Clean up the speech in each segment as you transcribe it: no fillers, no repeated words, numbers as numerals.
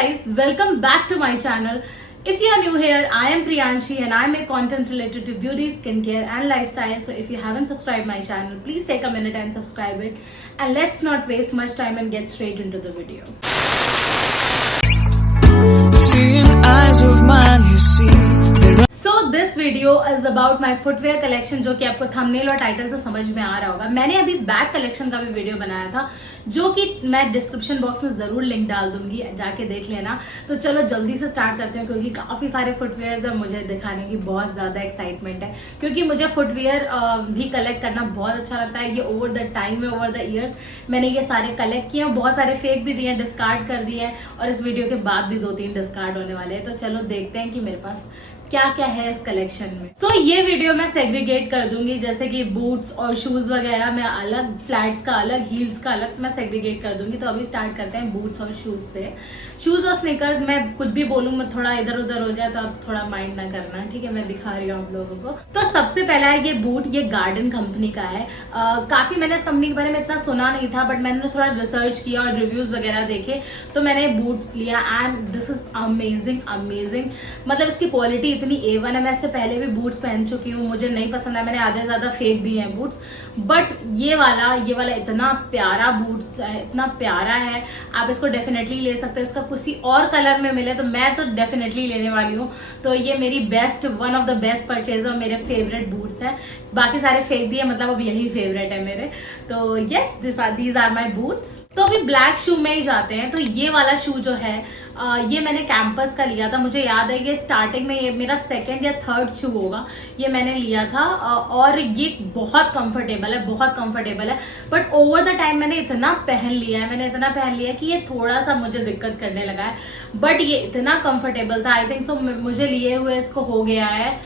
guys, welcome back to my channel. If you are new here, I am Priyanshi and I make content related to beauty, skincare and lifestyle. So if you haven't subscribed my channel, please take a minute and subscribe it. And let's not waste much time and get straight into the video. Seeing eyes of mine, you see. So this video is about my footwear collection, जो कि आपको thumbnail और title से समझ में आ रहा होगा. मैंने अभी बैग कलेक्शन का भी वीडियो बनाया था, जो कि मैं डिस्क्रिप्शन बॉक्स में ज़रूर लिंक डाल दूंगी, जाके देख लेना. तो चलो जल्दी से स्टार्ट करते हैं, क्योंकि काफ़ी सारे फुटवेयर है, मुझे दिखाने की बहुत ज़्यादा एक्साइटमेंट है. क्योंकि मुझे फुटवेयर भी कलेक्ट करना बहुत अच्छा लगता है. ये ओवर द टाइम में, ओवर द ईयर्स मैंने ये सारे कलेक्ट किए हैं. बहुत सारे फेक भी दिए हैं, डिस्कार्ड कर दिए हैं, और इस वीडियो के बाद भी 2-3 डिस्कार्ड होने वाले हैं. तो चलो देखते हैं कि मेरे पास क्या क्या है इस कलेक्शन में. सो ये वीडियो मैं सेग्रीगेट कर दूंगी, जैसे कि बूट्स और शूज वगैरह मैं अलग, फ्लैट्स का अलग, हील्स का अलग मैं सेग्रीगेट कर दूंगी. तो अभी स्टार्ट करते हैं बूट्स और शूज से. शूज और स्नीकर्स मैं कुछ भी बोलूँ, मैं थोड़ा इधर उधर हो जाए तो आप थोड़ा माइंड ना करना, ठीक है. मैं दिखा रही हूँ आप लोगों को. तो सबसे पहला है ये बूट. ये गार्डन कंपनी का है. काफी मैंने इस कंपनी के बारे में इतना सुना नहीं था, बट मैंने थोड़ा रिसर्च किया और रिव्यूज वगैरह देखे, तो मैंने बूट लिया. And this is amazing amazing. मतलब इसकी क्वालिटी इतनी A1 है. मैं इससे पहले भी बूट्स पहन चुकी हूँ, मुझे नहीं पसंद है, मैंने आधे से ज़्यादा फेंक दिए हैं बूट्स. बट ये वाला इतना प्यारा बूट्स है, इतना प्यारा है. आप इसको डेफिनेटली ले सकते हो. इसका किसी और कलर में मिले तो मैं तो डेफिनेटली लेने वाली हूँ. तो ये मेरी one of the best purchase और मेरे फेवरेट बूट्स है. बाकी सारे फेंक दिए, मतलब अब यही फेवरेट है मेरे. तो yes, these are my boots. तो अभी ब्लैक शू में ही जाते हैं. तो ये वाला शू जो है, ये मैंने कैंपस का लिया था. मुझे याद है ये स्टार्टिंग में ये मेरा 2nd या 3rd शू होगा, ये मैंने लिया था. और ये बहुत कंफर्टेबल है, बहुत कंफर्टेबल है. बट ओवर द टाइम मैंने इतना पहन लिया है कि ये थोड़ा सा मुझे दिक्कत करने लगा है. बट ये इतना कंफर्टेबल था. आई थिंक सो मुझे लिए हुए इसको हो गया है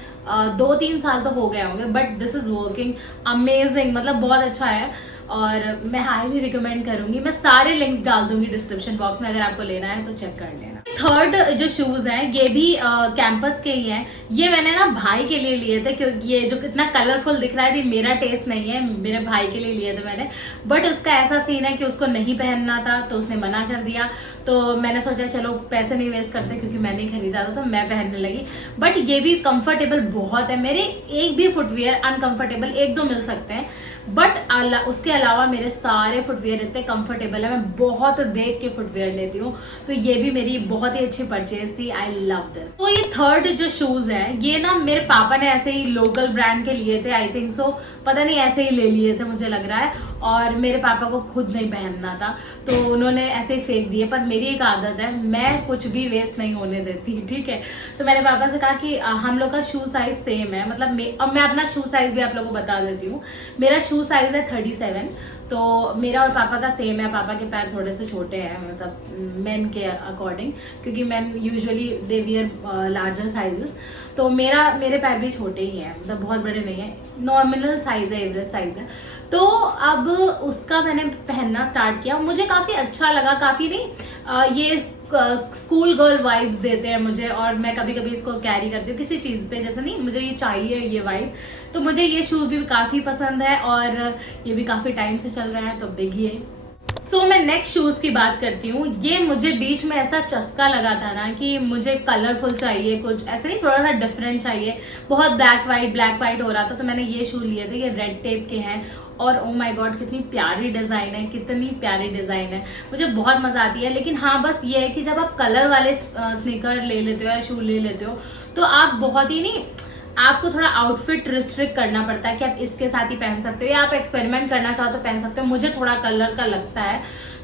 2-3 साल तो हो गए होंगे. But this is working amazing, मतलब बहुत अच्छा है. और मैं हाईली रिकमेंड करूंगी. मैं सारे लिंक्स डाल दूंगी डिस्क्रिप्शन बॉक्स में, अगर आपको लेना है तो चेक कर लेना. 3rd जो शूज हैं ये भी कैंपस के ही हैं. ये मैंने ना भाई के लिए लिए थे, क्योंकि ये जो कितना कलरफुल दिख रहा है, मेरा टेस्ट नहीं है, मेरे भाई के लिए लिए थे मैंने. बट उसका ऐसा सीन है कि उसको नहीं पहनना था, तो उसने मना कर दिया. तो मैंने सोचा चलो पैसे नहीं वेस्ट करते, क्योंकि मैंने ही खरीदा था तो मैं पहनने लगी. बट ये भी कंफर्टेबल बहुत है. मेरे एक भी फुटवियर अनकंफर्टेबल 1-2 मिल सकते हैं, बट उसके अलावा मेरे सारे फुटवियर इतने कंफर्टेबल है. मैं बहुत देख के फुटवियर लेती हूँ. तो ये भी मेरी बहुत ही अच्छी परचेज थी. I love this. तो ये 3rd जो शूज है, ये ना मेरे पापा ने ऐसे ही लोकल ब्रांड के लिए थे. आई थिंक सो, पता नहीं ऐसे ही ले लिए थे मुझे लग रहा है. और मेरे पापा को खुद नहीं पहनना था, तो उन्होंने ऐसे ही फेंक दिए. पर मेरी एक आदत है, मैं कुछ भी वेस्ट नहीं होने देती, ठीक है. तो मैंने पापा से कहा कि हम लोग का शू साइज सेम है. मतलब अब मैं अपना शू साइज भी आप लोगों को बता देती हूँ. मेरा शू साइज है 37. तो मेरा और पापा का सेम है. पापा के पैर थोड़े से छोटे हैं, मतलब मेन के अकॉर्डिंग, क्योंकि main usually they wear larger sizes. तो मेरे पैर भी छोटे ही हैं, मतलब बहुत बड़े नहीं है, नॉर्मल साइज है, एवरेज साइज है. तो अब उसका मैंने पहनना स्टार्ट किया. मुझे काफ़ी अच्छा लगा. काफ़ी नहीं, ये स्कूल गर्ल वाइब्स देते हैं मुझे, और मैं कभी कभी इसको कैरी करती हूँ किसी चीज़ पे. जैसे नहीं, मुझे ये चाहिए ये वाइब. तो मुझे ये शूज भी काफ़ी पसंद है, और ये भी काफ़ी टाइम से चल रहा है, तो बिग ही है. सो मैं नेक्स्ट शूज़ की बात करती हूँ. ये मुझे बीच में ऐसा चस्का लगा था ना कि मुझे कलरफुल चाहिए, कुछ ऐसे नहीं, थोड़ा सा डिफरेंट चाहिए. बहुत ब्लैक वाइट हो रहा था. तो मैंने ये शू लिए थे. ये रेड टेप के हैं, और ओ माय गॉड कितनी प्यारी डिज़ाइन है, कितनी प्यारी डिज़ाइन है. मुझे बहुत मज़ा आती है. लेकिन हाँ, बस ये है कि जब आप कलर वाले स्नीकर ले लेते हो या शू ले लेते हो, तो आप बहुत ही नहीं, आपको थोड़ा आउटफिट रिस्ट्रिक्ट करना पड़ता है कि आप इसके साथ ही पहन सकते हो, या आप एक्सपेरिमेंट करना चाहो तो पहन सकते हो. मुझे थोड़ा कलर का लगता है.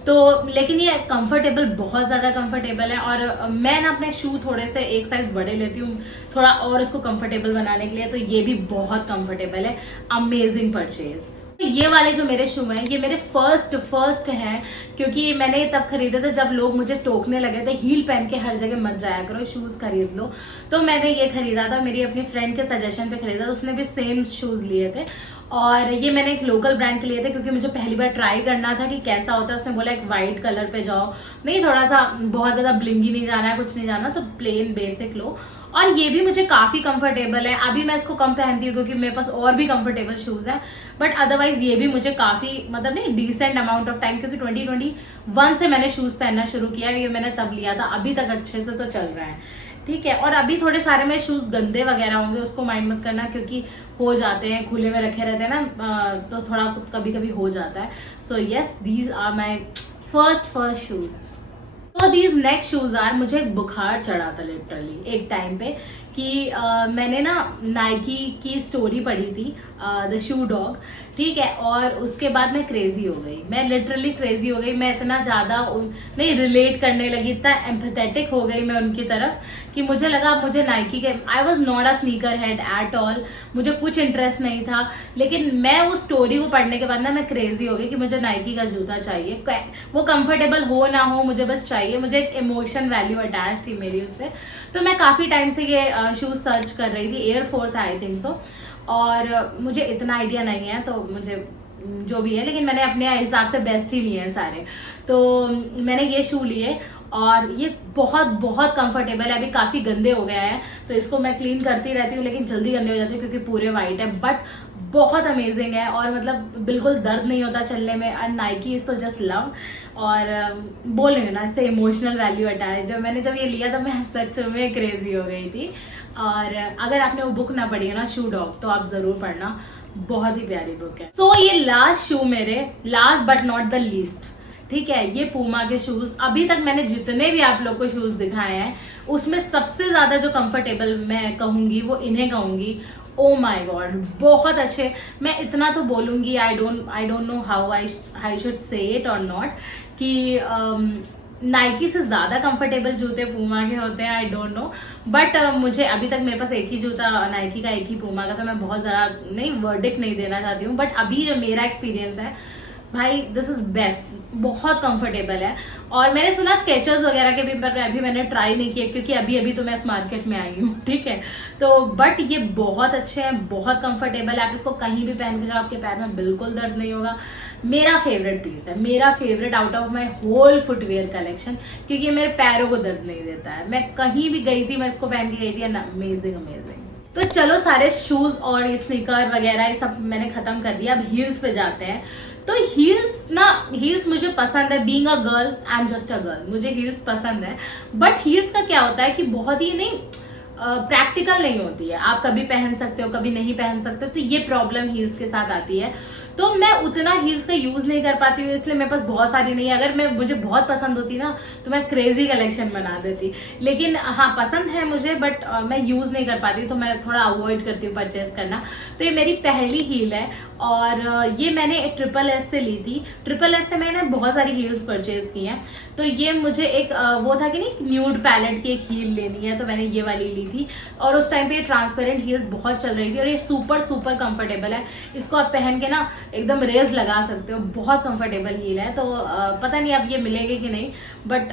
तो लेकिन ये कंफर्टेबल, बहुत ज़्यादा कंफर्टेबल है. और मैं ना अपने शू थोड़े से एक साइज बड़े लेती हूँ, थोड़ा और इसको कंफर्टेबल बनाने के लिए. तो ये भी बहुत कंफर्टेबल है. Amazing purchase. ये वाले जो मेरे शू हैं, ये मेरे फर्स्ट हैं, क्योंकि मैंने तब खरीदे थे जब लोग मुझे टोकने लगे थे, हील पहन के हर जगह मत जाया करो, शूज़ खरीद लो. तो मैंने ये खरीदा था, मेरी अपनी फ्रेंड के सजेशन पे खरीदा था. उसने भी सेम शूज़ लिए थे. और ये मैंने एक लोकल ब्रांड के लिए थे, क्योंकि मुझे पहली बार ट्राई करना था कि कैसा होता है. उसने बोला एक वाइट कलर पे जाओ, नहीं थोड़ा सा बहुत ज़्यादा ब्लिंगी नहीं जाना है, कुछ नहीं जाना, तो प्लेन बेसिक लो. और ये भी मुझे काफ़ी कंफर्टेबल है। अभी मैं इसको कम पहनती हूँ क्योंकि मेरे पास और भी कंफर्टेबल शूज़ हैं, बट अदरवाइज ये भी मुझे काफ़ी मतलब नहीं डिसेंट अमाउंट ऑफ टाइम, क्योंकि 2021 से मैंने शूज़ पहनना शुरू किया है, ये मैंने तब लिया था, अभी तक अच्छे से तो चल रहा है, ठीक है। और अभी थोड़े सारे मेरे शूज़ गंदे वगैरह होंगे, उसको माइंड मत करना, क्योंकि हो जाते हैं, खुले में रखे रहते हैं ना, तो थोड़ा कभी कभी हो जाता है। So yes, these are my first shoes. तो दीज नेक्स्ट शूज़ आर, मुझे एक बुखार चढ़ा था लिटरली एक टाइम पे कि मैंने ना नाइकी की स्टोरी पढ़ी थी, द शू डॉग, ठीक है। और उसके बाद मैं क्रेजी हो गई, मैं लिटरली क्रेजी हो गई। मैं इतना ज़्यादा नहीं रिलेट करने लगी, इतना एम्पैथेटिक हो गई मैं उनकी तरफ कि मुझे लगा मुझे नाइकी के, I was not a sneaker head at all, मुझे कुछ इंटरेस्ट नहीं था। लेकिन मैं उस स्टोरी को पढ़ने के बाद ना मैं क्रेजी हो गई कि मुझे नाइकी का जूता चाहिए, वो कंफर्टेबल हो ना हो मुझे बस चाहिए। मुझे एक इमोशन वैल्यू अटैच थी मेरी उससे, तो मैं काफ़ी टाइम से ये शूज़ सर्च कर रही थी। एयरफोर्स आई थिंक सो, और मुझे इतना आइडिया नहीं है तो मुझे जो भी है, लेकिन मैंने अपने हिसाब से बेस्ट ही लिए हैं सारे। तो मैंने ये शू लिए और ये बहुत बहुत कंफर्टेबल है। अभी काफ़ी गंदे हो गया है तो इसको मैं क्लीन करती रहती हूँ, लेकिन जल्दी गंदे हो जाते हैं क्योंकि पूरे वाइट है, बट बहुत अमेजिंग है और मतलब बिल्कुल दर्द नहीं होता चलने में। और नाइकी इज़ तो जस्ट लव, और बोल रहे ना इससे इमोशनल वैल्यू अटैच। जब ये लिया था मैं सच में क्रेजी हो गई थी। और अगर आपने वो बुक ना पढ़ी है ना शू डॉग, तो आप ज़रूर पढ़ना, बहुत ही प्यारी बुक है। सो ये लास्ट शू मेरे, last but not the least, ठीक है, ये पूमा के शूज़। अभी तक मैंने जितने भी आप लोग को शूज़ दिखाए हैं उसमें सबसे ज़्यादा जो कंफर्टेबल मैं कहूँगी वो इन्हें कहूँगी। ओ माई गॉड, बहुत अच्छे। मैं इतना तो बोलूँगी, I don't know how I should say it और नॉट, कि नाइकी से ज़्यादा कंफर्टेबल जूते पूमा के होते हैं, आई डोंट नो। बट मुझे अभी तक मेरे पास एक ही जूता नाइकी का, एक ही पूमा का, तो मैं बहुत ज़्यादा नहीं वर्डिक्ट नहीं देना चाहती हूँ। बट अभी जो मेरा एक्सपीरियंस है भाई, दिस इज़ बेस्ट, बहुत कंफर्टेबल है। और मैंने सुना स्केचर्स वगैरह के भी, पर अभी मैंने ट्राई नहीं किए क्योंकि अभी तो मैं इस मार्केट में आई हूँ, ठीक है। तो बट ये बहुत अच्छे हैं, बहुत कंफर्टेबल है। आप इसको कहीं भी पहन के जाओ, आपके पैर में बिल्कुल दर्द नहीं होगा। मेरा फेवरेट पीस है, मेरा favourite out of my whole footwear collection, क्योंकि ये मेरे पैरों को दर्द नहीं देता है। मैं कहीं भी गई थी, मैं इसको पहन के गई थी, अमेजिंग अमेजिंग। तो चलो, सारे शूज़ और स्नीकर वगैरह ये सब मैंने ख़त्म कर दिया, अब हील्स पे जाते हैं। तो हील्स मुझे पसंद है। Being a girl, I am just a girl, मुझे हील्स पसंद है। बट हील्स का क्या होता है कि बहुत ही नहीं प्रैक्टिकल नहीं होती है। आप कभी पहन सकते हो, कभी नहीं पहन सकते हो, तो ये प्रॉब्लम हील्स के साथ आती है। तो मैं उतना हील्स का यूज़ नहीं कर पाती हूँ, इसलिए मेरे पास बहुत सारी नहीं है। अगर मुझे बहुत पसंद होती ना तो मैं क्रेजी कलेक्शन बना देती, लेकिन हाँ पसंद है मुझे, बट मैं यूज़ नहीं कर पाती, तो मैं थोड़ा अवॉइड करती हूँ परचेस करना। तो ये मेरी पहली हील है और ये मैंने SSS से ली थी। SSS से मैंने बहुत सारी हील्स परचेज की हैं। तो ये मुझे एक वो था कि नहीं, न्यूड पैलेट की एक हील लेनी है, तो मैंने ये वाली ली थी। और उस टाइम पे ये ट्रांसपेरेंट हील्स बहुत चल रही थी और ये सुपर सुपर कंफर्टेबल है। इसको आप पहन के ना एकदम रेस लगा सकते हो, बहुत कंफर्टेबल हील है। तो पता नहीं अब ये मिलेगी कि नहीं, बट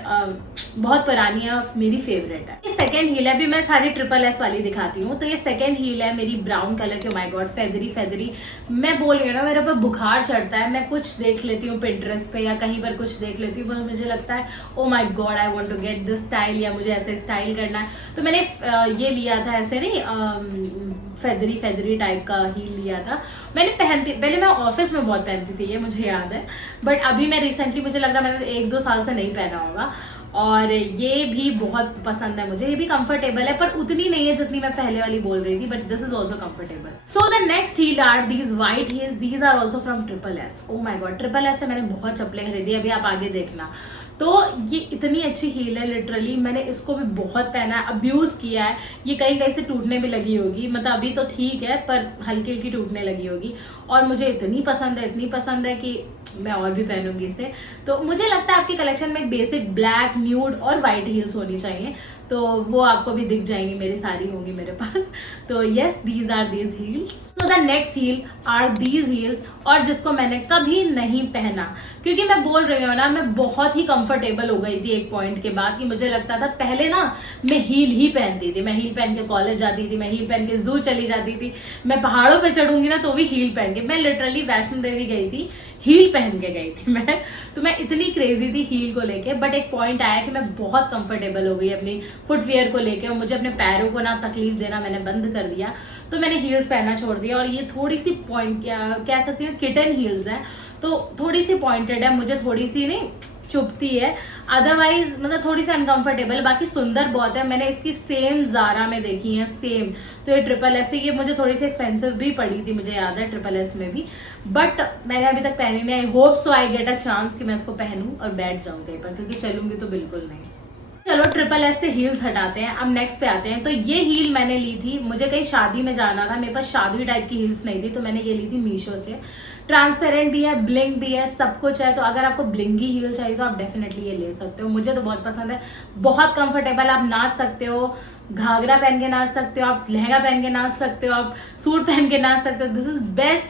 बहुत पुरानी है, मेरी फेवरेट है। ये सेकंड हील है, अभी मैं सारी SSS वाली दिखाती हूँ। तो ये सेकंड हील है मेरी, ब्राउन कलर की। My God, feathery. मैं बोल रही हूँ ना, मेरे ऊपर बुखार चढ़ता है। मैं कुछ देख लेती हूँ पिंटरेस्ट पे या कहीं पर कुछ देख लेती हूँ, मुझे लगता है oh my god, I want to get this style, या मुझे ऐसे स्टाइल करना है। तो मैंने ये लिया था, ऐसे नहीं फेदरी टाइप का हील लिया था। मैंने पहले मैं ऑफिस में बहुत पहनती थी, ये मुझे याद है। बट अभी मैं रिसेंटली, मुझे लग रहा है मैंने 1-2 साल से नहीं पहना होगा। और ये भी बहुत पसंद है मुझे, ये भी कंफर्टेबल है, पर उतनी नहीं है जितनी मैं पहले वाली बोल रही थी, but this is also comfortable. So the next heel are these white heels, these are also from SSS। Oh my god, SSS से मैंने बहुत चप्पलें खरीदी, अभी आप आगे देखना। तो ये इतनी अच्छी हील है, लिटरली मैंने इसको भी बहुत पहना है, अब्यूज़ किया है। ये कहीं कहीं से टूटने भी लगी होगी, मतलब अभी तो ठीक है, पर हल्की हल्की टूटने लगी होगी। और मुझे इतनी पसंद है कि मैं और भी पहनूंगी इसे। तो मुझे लगता है आपकी कलेक्शन में एक बेसिक ब्लैक, न्यूड और वाइट हील्स होनी चाहिए, तो वो आपको भी दिख जाएंगी, मेरी सारी होंगी मेरे पास। तो yes, these are these heels. So the next heel are these heels, और जिसको मैंने कभी नहीं पहना, क्योंकि मैं बोल रही हूँ ना, मैं बहुत ही कंफर्टेबल हो गई थी एक पॉइंट के बाद, कि मुझे लगता था पहले ना मैं हील ही पहनती थी। मैं हील पहन के कॉलेज जाती थी, मैं हील पहन के जू चली जाती थी, मैं पहाड़ों पे चढ़ूंगी ना तो भी हील पहन के। मैं लिटरली वैष्णो देवी गई थी हील पहन के गई थी मैं। तो मैं इतनी क्रेजी थी हील को लेके, बट एक पॉइंट आया कि मैं बहुत कंफर्टेबल हो गई अपनी फुटवियर को लेके और मुझे अपने पैरों को ना तकलीफ देना मैंने बंद कर दिया, तो मैंने हील्स पहनना छोड़ दिया। और ये थोड़ी सी पॉइंट कह सकती हूँ किटन हील्स है, तो थोड़ी सी पॉइंटेड है, मुझे थोड़ी सी नहीं चुभती है, अदरवाइज मतलब थोड़ी सी अनकंफर्टेबल, बाकी सुंदर बहुत है। मैंने इसकी सेम ज़ारा में देखी है सेम, तो ये ट्रिपल एस है, ये मुझे थोड़ी सी एक्सपेंसिव भी पड़ी थी, मुझे याद है ट्रिपल एस में भी, बट मैंने अभी तक पहनी नहीं। I hope so I get a chance कि मैं इसको पहनूं और बैठ जाऊं कहीं पर, क्योंकि चलूंगी तो बिल्कुल नहीं। चलो ट्रिपल एस से हील्स हटाते हैं, अब नेक्स्ट पे आते हैं। तो ये हील मैंने ली थी, मुझे कहीं शादी में जाना था, मेरे पास शादी टाइप की हील्स नहीं थी, तो मैंने ये ली थी मीशो से। ट्रांसपेरेंट भी है, ब्लिंग भी है, सब कुछ है, तो अगर आपको ब्लिंगी हील चाहिए तो आप डेफिनेटली ये ले सकते हो। मुझे तो बहुत पसंद है, बहुत कंफर्टेबल, आप नाच सकते हो, घाघरा पहन के नाच सकते हो, आप लहंगा पहन के नाच सकते हो, आप सूट पहन के नाच सकते हो। दिस इज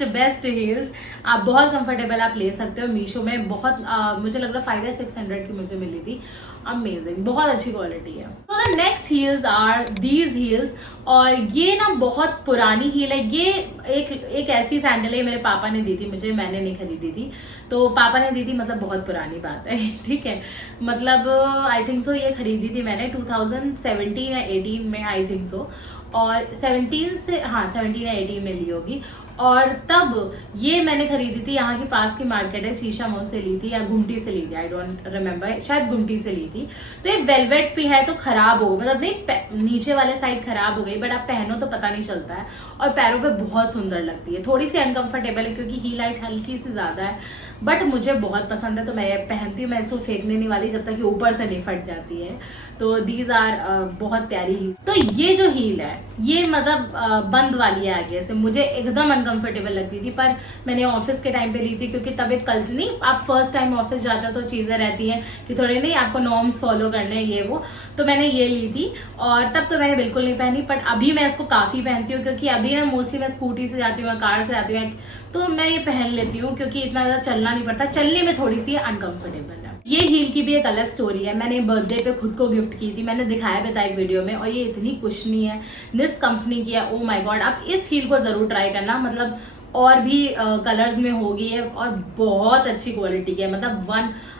बेस्ट हील्स, आप बहुत कंफर्टेबल आप ले सकते हो। मीशो में बहुत मुझे लग रहा 500 या 600 की मुझे मिली थी, अमेजिंग, बहुत अच्छी क्वालिटी है। तो the next heels are these heels, और ये ना बहुत पुरानी हील है। ये एक ऐसी सैंडल है, मेरे पापा ने दी थी मुझे, मैंने नहीं खरीदी थी, तो पापा ने दी थी, मतलब बहुत पुरानी बात है ठीक है, मतलब आई थिंक सो ये खरीदी थी मैंने 2017 या 18 में, आई थिंक सो, और 17 से, हाँ 17 या 18 में ली होगी। और तब ये मैंने खरीदी थी, यहाँ के पास की मार्केट है, शीशा मऊ से ली थी या गुमटी से ली थी, आई डोंट रिमेम्बर, शायद गुमटी से ली थी। तो ये वेलवेट भी है, तो खराब हो, मतलब नहीं नीचे वाले साइड खराब हो गई, बट आप पहनो तो पता नहीं चलता है, और पैरों पे बहुत सुंदर लगती है। थोड़ी सी अनकंफर्टेबल है क्योंकि हील हाइट हल्की सी ज्यादा है, बट मुझे बहुत पसंद है, तो मैं ये पहनती हूँ। मैं इसको फेंकने नहीं वाली जब तक कि ऊपर से नहीं फट जाती है। तो दीज आर बहुत प्यारी हील। तो ये जो हील है ये मतलब बंद वाली है आगे से, मुझे एकदम अनकंफर्टेबल लगती थी, पर मैंने ऑफिस के टाइम पे ली थी, क्योंकि तब एक कल्चर नहीं, आप फर्स्ट टाइम ऑफिस जाते हो तो चीजें रहती हैं कि थोड़े नहीं आपको नॉर्म्स फॉलो करने ये वो, तो मैंने ये ली थी। और तब तो मैंने बिल्कुल नहीं पहनी, बट अभी मैं इसको काफी पहनती हूँ, क्योंकि अभी ना मोस्टली मैं स्कूटी से जाती हूँ, कार से जाती हूँ, तो मैं ये पहन लेती हूँ, क्योंकि इतना ज्यादा चलना नहीं पड़ता, चलने में थोड़ी सी अनकंफर्टेबल है। ये हील की भी एक अलग स्टोरी है, मैंने बर्थडे पे खुद को गिफ्ट की थी, मैंने दिखाया भी था एक वीडियो में, और ये इतनी कुशनी है, निस कंपनी की है, ओ माय गॉड, आप इस हील को जरूर ट्राई करना, मतलब और भी कलर्स में होगी है, और बहुत अच्छी क्वालिटी की है, मतलब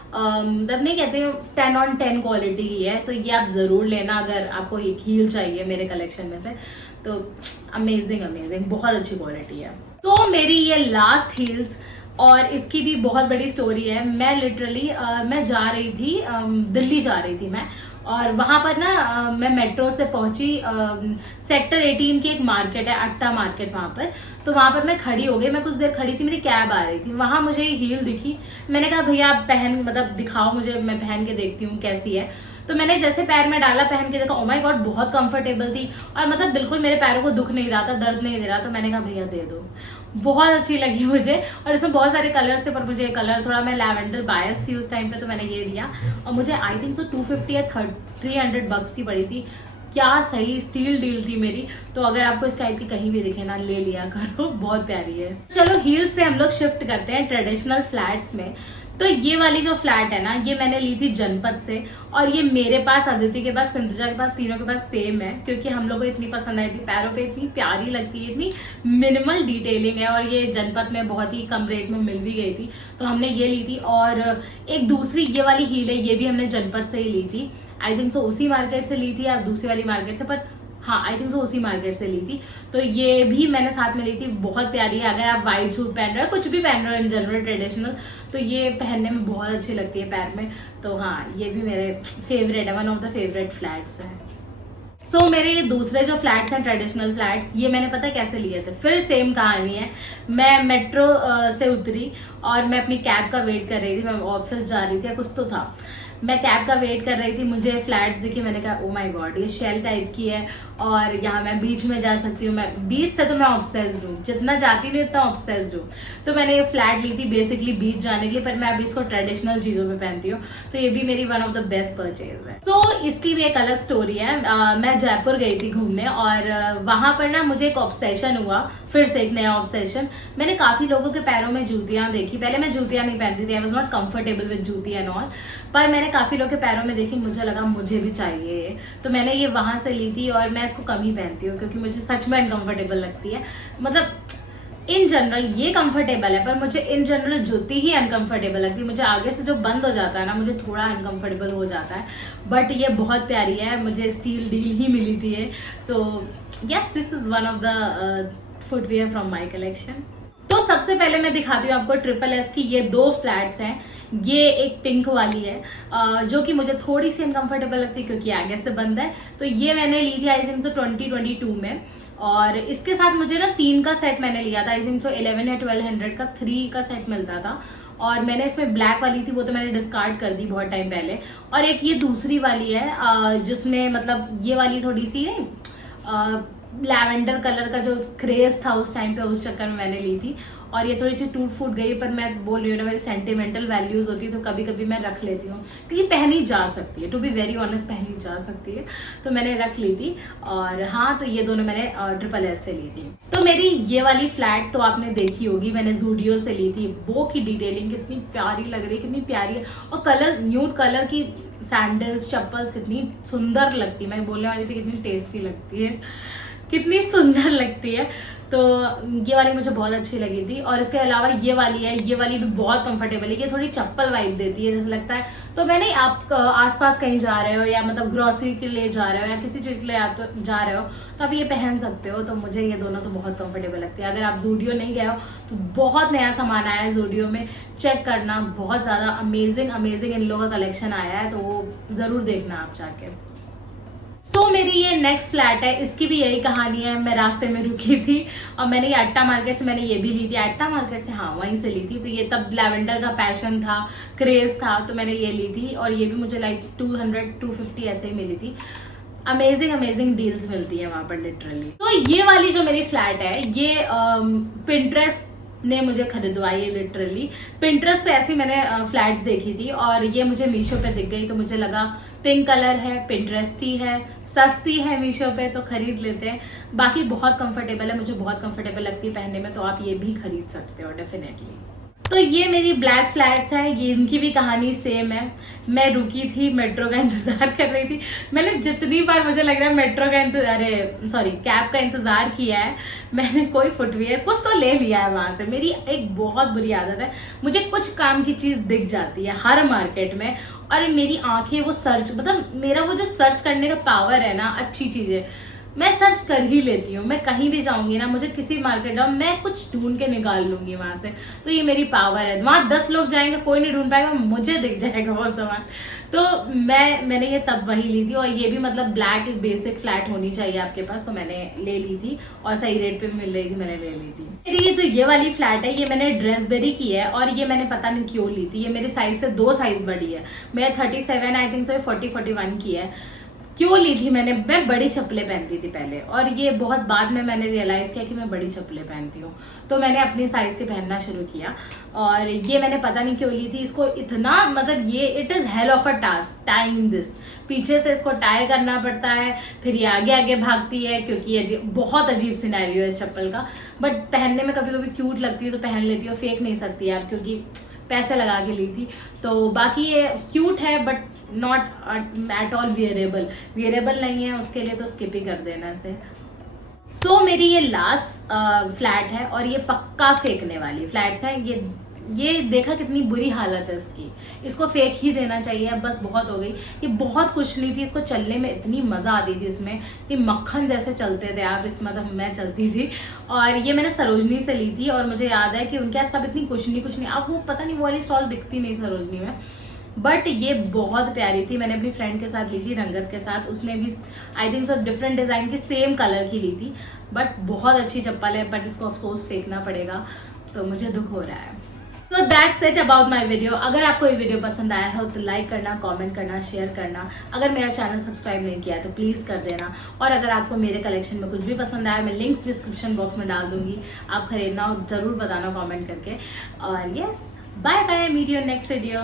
मतलब नहीं कहते 10 on 10 क्वालिटी की है, तो ये आप जरूर लेना अगर आपको एक हील चाहिए मेरे कलेक्शन में से, तो अमेजिंग बहुत अच्छी क्वालिटी है। तो मेरी ये लास्ट हील्स, और इसकी भी बहुत बड़ी स्टोरी है। मैं लिटरली मैं जा रही थी, दिल्ली जा रही थी मैं, और वहां पर ना मैं मेट्रो से पहुंची, सेक्टर 18 की एक मार्केट है, अट्टा मार्केट, वहां पर, तो वहां पर मैं खड़ी हो गई, मैं कुछ देर खड़ी थी, मेरी कैब आ रही थी, वहां मुझे हील दिखी, मैंने कहा भैया आप पहन, मतलब दिखाओ मुझे, मैं पहन के देखती हूँ कैसी है। तो मैंने जैसे पैर में डाला, पहन के देखा, ओ माय गॉड बहुत कंफर्टेबल थी, और मतलब बिल्कुल मेरे पैरों को दुख नहीं रहा था, दर्द नहीं दे रहा, तो मैंने कहा भैया दे दो, बहुत अच्छी लगी मुझे। और इसमें बहुत सारे कलर्स थे, पर मुझे ये कलर थोड़ा, मैं लैवेंडर बायस थी उस टाइम पे, तो मैंने ये लिया, और मुझे आई थिंक सो 250 या 300 bucks की पड़ी थी। क्या सही स्टील डील थी मेरी, तो अगर आपको इस टाइप की कहीं भी दिखे ना, ले लिया करो, बहुत प्यारी है। चलो हील्स से हम लोग शिफ्ट करते हैं ट्रेडिशनल फ्लैट्स में। तो ये वाली जो फ्लैट है ना, ये मैंने ली थी जनपद से, और ये मेरे पास, अदिति के पास, सिंधुजा के पास, तीनों के पास सेम है, क्योंकि हम लोग को इतनी पसंद आई थी, पैरों पे इतनी प्यारी लगती है, इतनी मिनिमल डिटेलिंग है, और ये जनपद में बहुत ही कम रेट में मिल भी गई थी, तो हमने ये ली थी। और एक दूसरी ये वाली हील है, ये भी हमने जनपद से ही ली थी, आई थिंक सो उसी मार्केट से ली थी या दूसरी वाली मार्केट से, पर हाँ आई थिंक सो उसी मार्केट से ली थी। तो ये भी मैंने साथ में ली थी, बहुत प्यारी है, अगर आप व्हाइट सूट पहन रहे हो, कुछ भी पहन रहे हो इन जनरल ट्रेडिशनल, तो ये पहनने में बहुत अच्छी लगती है पैर में। तो हाँ ये भी मेरे फेवरेट है, one of the favourite flats है। सो मेरे ये दूसरे जो फ्लैट्स हैं ट्रेडिशनल फ्लैट्स, ये मैंने पता कैसे लिए थे, फिर सेम कहानी है। मैं मेट्रो से उतरी और मैं अपनी कैब का वेट कर रही थी, मैं ऑफिस जा रही थी या कुछ तो था, मैं कैब का वेट कर रही थी, मुझे फ्लैट्स दिखी, मैंने कहा ओ माय गॉड ये शेल टाइप की है, और यहाँ मैं बीच में जा सकती हूँ, मैं बीच से तो मैं ऑब्सेस्ड हूँ, जितना जाती नहीं उतना ऑब्सेस्ड हूँ। तो मैंने ये फ्लैट ली थी बेसिकली बीच जाने के लिए, पर मैं अभी इसको ट्रेडिशनल चीज़ों में पहनती हूँ, तो ये भी मेरी one of the best purchase है। सो इसकी भी एक अलग स्टोरी है। मैं जयपुर गई थी घूमने, और वहाँ पर ना मुझे एक ऑब्सेशन हुआ, फिर से एक नया ऑब्सेशन। मैंने काफ़ी लोगों के पैरों में जूतियाँ देखी, पहले मैं जूतियाँ नहीं पहनती थी, I was not comfortable with जूती एंड ऑल, पर मैंने काफ़ी लोगों के पैरों में देखी, मुझे लगा मुझे भी चाहिए, तो मैंने ये वहाँ से ली थी, और मैं इसको कम ही पहनती हूँ क्योंकि मुझे सच में अनकंफर्टेबल लगती है, मतलब इन जनरल ये कंफर्टेबल है, पर मुझे इन जनरल जूती ही अनकंफर्टेबल लगती है। मुझे आगे से जो बंद हो जाता है ना, मुझे थोड़ा अनकंफर्टेबल हो जाता है। बट ये बहुत प्यारी है, मुझे स्टील डील ही मिली थी ये। तो yes, this is one of the footwear from my collection. तो सबसे पहले मैं दिखाती हूँ आपको ट्रिपल एस की ये 2 फ्लैट्स हैं। ये एक पिंक वाली है जो कि मुझे थोड़ी सी अनकंफर्टेबल लगती है क्योंकि आगे से बंद है। तो ये मैंने ली थी आई थिंक सो 2022 में, और इसके साथ मुझे ना 3 का सेट मैंने लिया था। आई थिंक सो 11 या 1200 का 3 का सेट मिलता था। और मैंने इसमें ब्लैक वाली थी, वो तो मैंने डिस्कार्ड कर दी बहुत टाइम पहले। और एक ये दूसरी वाली है जिसमें मतलब ये वाली थोड़ी सी है लैवेंडर कलर का जो क्रेज था उस टाइम पे, उस चक्कर में मैंने ली थी। और ये थोड़ी सी टूट फूट गई, पर मैं बोल रही हूँ ना, मेरी सेंटिमेंटल वैल्यूज होती है तो कभी कभी मैं रख लेती हूँ क्योंकि पहनी जा सकती है, टू बी वेरी ऑनेस्ट पहनी जा सकती है, तो मैंने रख ली थी। और हाँ, तो ये दोनों मैंने ट्रिपल एस से ली थी। तो मेरी ये वाली फ्लैट तो आपने देखी होगी, मैंने जूडियो से ली थी। वो की डिटेलिंग कितनी प्यारी लग रही है, कितनी प्यारी है। और कलर, न्यूड कलर की सैंडल्स, चप्पल्स कितनी सुंदर लगती है। मैं बोलने वाली थी कितनी टेस्टी लगती है, कितनी सुंदर लगती है। तो ये वाली मुझे बहुत अच्छी लगी थी। और इसके अलावा ये वाली है, ये वाली भी बहुत कंफर्टेबल है। ये थोड़ी चप्पल वाइब देती है, जैसे लगता है तो मैंने आप आसपास कहीं जा रहे हो या मतलब ग्रोसरी के लिए जा रहे हो या किसी चीज़ के लिए आप जा रहे हो तो आप ये पहन सकते हो। तो मुझे ये दोनों तो बहुत कंफर्टेबल लगती है। अगर आप जूडियो नहीं गए हो तो बहुत नया सामान आया है जूडियो में, चेक करना, बहुत ज़्यादा अमेजिंग अमेजिंग इन लोगों का कलेक्शन आया है, तो वो ज़रूर देखना आप जाके। मेरी ये नेक्स्ट फ्लैट है, इसकी भी यही कहानी है। मैं रास्ते में रुकी थी और मैंने ये अट्टा मार्केट से मैंने ये भी ली थी। अट्टा मार्केट से, हाँ, वहीं से ली थी। तो ये तब लैवेंडर का पैशन था, क्रेज था, तो मैंने ये ली थी। और ये भी मुझे लाइक 200-250 ऐसे ही मिली थी। अमेजिंग अमेजिंग डील्स मिलती है वहाँ पर लिटरली। तो ये वाली जो मेरी फ्लैट है, ये पिंटरेस्ट ने मुझे खरीदवाई है लिटरली। पिंटरेस्ट पे ऐसी मैंने फ्लैट्स देखी थी और ये मुझे मीशो पे दिख गई, तो मुझे लगा पिंक कलर है, पिंटरेस्टी है, सस्ती है मीशो पे, तो खरीद लेते हैं। बाकी बहुत कंफर्टेबल है, मुझे बहुत कंफर्टेबल लगती है पहनने में, तो आप ये भी खरीद सकते हो डेफिनेटली। तो ये मेरी ब्लैक फ्लैट्स है, ये इनकी भी कहानी सेम है। मैं रुकी थी, मेट्रो का इंतजार कर रही थी। मैंने जितनी बार मुझे लग रहा है मेट्रो का कैब का इंतजार किया है, मैंने कोई फुटवियर कुछ तो ले लिया है वहां से। मेरी एक बहुत बुरी आदत है, मुझे कुछ काम की चीज दिख जाती है हर मार्केट में और मेरी आंखें वो सर्च, मतलब मेरा वो जो सर्च करने का पावर है ना, अच्छी चीजें मैं सर्च कर ही लेती हूँ। मैं कहीं भी जाऊंगी ना, मुझे किसी मार्केट जाऊँ, मैं कुछ ढूंढ के निकाल लूंगी वहां से। तो ये मेरी पावर है। वहां 10 लोग जाएंगे, कोई नहीं ढूंढ पाएगा, मुझे दिख जाएगा वो सामान। तो मैंने ये तब वही ली थी। और ये भी मतलब ब्लैक एक बेसिक फ्लैट होनी चाहिए आपके पास, तो मैंने ले ली थी और सही रेट पे मिल रही थी, मैंने ले ली थी। मेरी ये जो ये वाली फ्लैट है, ये मैंने ड्रेसबेरी की है और ये मैंने पता नहीं क्यों ली थी। ये मेरे साइज से 2 साइज बड़ी है। मैं 37 आई थिंक सो 40-41 की है। क्यों ली थी मैं बड़ी चप्पलें पहनती थी पहले, और ये बहुत बाद में मैंने रियलाइज किया कि मैं बड़ी चप्पलें पहनती हूँ, तो मैंने अपनी साइज के पहनना शुरू किया। और ये मैंने पता नहीं क्यों ली थी। इसको इतना मतलब ये it is hell of a task time this. पीछे से इसको टाई करना पड़ता है, फिर ये आगे आगे भागती है क्योंकि ये बहुत अजीब सिनेरियो है इस चप्पल का। बट पहनने में कभी कभी क्यूट लगती है तो पहन लेती हूँ, फेंक नहीं सकती आप क्योंकि पैसे लगा के ली थी। तो बाकी ये क्यूट है but not at all wearable नहीं है, उसके लिए तो स्किप ही कर देना इसे। मेरी ये लास्ट फ्लैट है और ये पक्का फेंकने वाली फ्लैट्स है। ये देखा कितनी बुरी हालत है इसकी, इसको फेंक ही देना चाहिए, बस बहुत हो गई। ये बहुत कुछ नहीं थी, इसको चलने में इतनी मजा आती थी इसमें कि मक्खन जैसे चलते थे आप, इस मतलब मैं चलती थी। और ये मैंने सरोजनी से ली थी और मुझे याद है कि उनके यहाँ सब इतनी कुछ नहीं अब वो पता नहीं वो वाली स्टॉल दिखती नहीं सरोजनी में, बट ये बहुत प्यारी थी। मैंने अपनी फ्रेंड के साथ ली थी, रंगत के साथ। उसने भी I think so different design की सेम कलर की ली थी, बट बहुत अच्छी चप्पल है। बट इसको अफसोस फेंकना पड़ेगा, तो मुझे दुख हो रहा है। तो that's it about my video. अगर आपको ये वीडियो पसंद आया हो तो लाइक करना, कमेंट करना, शेयर करना। अगर मेरा चैनल सब्सक्राइब नहीं किया है तो प्लीज़ कर देना। और अगर आपको मेरे कलेक्शन में कुछ भी पसंद आया, मैं लिंक्स डिस्क्रिप्शन बॉक्स में डाल दूंगी, आप खरीदना और ज़रूर बताना कमेंट करके। और yes, bye bye, meet you next video.